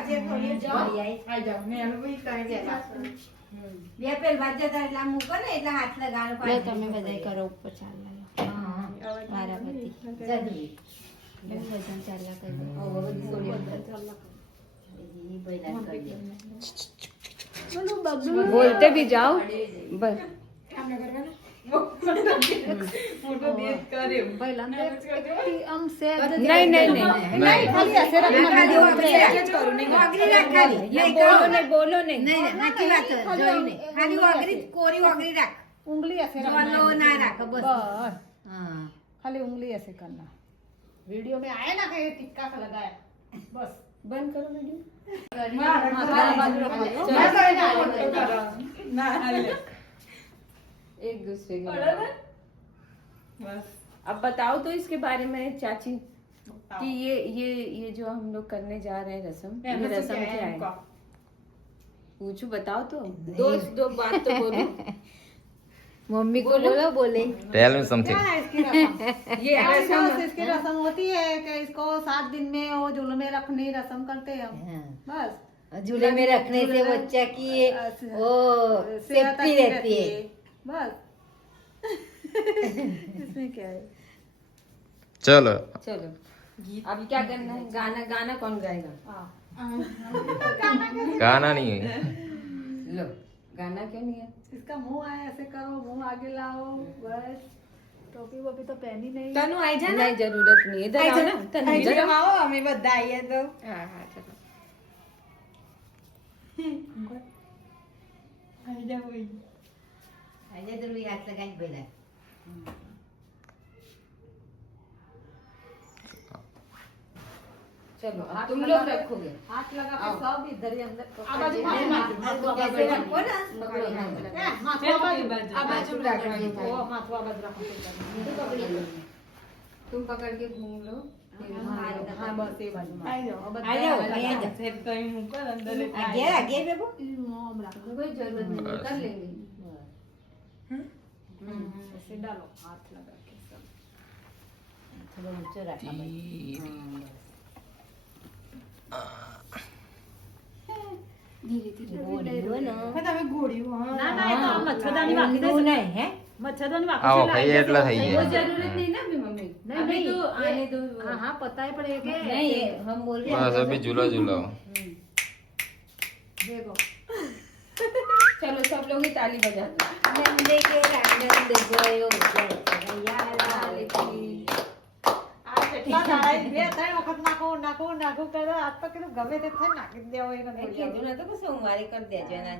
આજે થોડી જોડી આઈ જાઓ ને એનું બી કરી દેલા બે પેલ વાજ્યા હતા એટલે આમ મૂકો ને એટલે હાથ લગાડો લે તમે બધાય કરો ઉપર ચાલવા બારાબતી જલ્દી બેન ભજન ચાલવા કરી દો બધી સોડી ઈ બૈરા કરી દે बोलते भी जाओ बस કામ ન કરવાના મોટો દેત કરે नहीं नहीं नहीं ખાલી હશે बोलो नहीं નહીં સાચી વાત છે જોઈને ખાલી ઓગરી કોરી ઓગરી રાખ उंगली ऐसे જોલો ના રાખ બસ बस હા खाली उंगली ऐसे करना वीडियो में आया ना कि टिक्का का लगाया बस बंद करो वीडियो एक दूसरे के બસ अब बताओ तो इसके बारे में चाची कि ये जो हम लोग करने जा रहे हैं रस्म ये रस्म क्या है पूछो बताओ तो दो बात तो बोलो મમ્મી को बोलो बोले टेल मी समथिंग क्या है इसकी रस्म ये रस्म इसकी रस्म होती है कि इसको 7 दिन में वो झूले में रखने की रस्म करते हैं हम बस झूले में रखने से बच्चा की वो सेहत सेफ्टी अच्छी रहती है बस इसमें क्या है चलो चलो अब क्या करना है गाना गाना कौन गाएगा गाना नहीं है लो गाना क्यों नहीं है इसका मुंह आया ऐसे करो मुंह आगे लाओ बस टोपी वोपी तो पहनी नहीं તનુ આઈ જા नहीं जरूरत नहीं इधर आओ ना तनु આઈ इधर જા आओ। આવો અમે બધા આઈએ તો हाँ हाँ चलो આઈ જા હોય આજે તો હાથ લગાઈ પહેલા चलो अब तुम लोग रखोगे हाथ लगा के सब इधर ही अंदर कैसे रखो ना આ બાજુ રાખવાની થાય तुम पकड़ के घूम लो हाँ बस ये बाजू में આઈ જાઓ આઈ બધા જાઓ, આઈ જાઓ. સેટ કરી મૂકો ને અંદર आगे आगे बेबो कोई जरूरत नहीं है, कर लेंगे ऐसे डालो हाथ लगा के सब थोड़ा ऊंचा रखा धीरे धीरे गोली हो ना તમે ગોળીઓ હા ना ना ये तो हम मच्छरदानी बाकी वो दे नहीं है मच्छरदानी आओ बाकी भाई એટલા થઈ वो ગયા जरूरत नहीं ना अभी मम्मी नहीं, अभी नहीं, तो ये- आने दो हाँ हाँ पता ही पड़ेगा नहीं ये हम बोल रहे બસ અભી ઝૂલો ઝૂલો देखो चलो सब लोग ही ताली बजा दो नंदे के आनंद गयो यार આ કેટલા દાડા બે ત્રણ વખત નાખો નાખો નાખો કરો આજ તો કેટલું ગમે તે થાય નાખી જ દેવો એનો કીધું ને તો કે સોમવારે કરી દેજો એના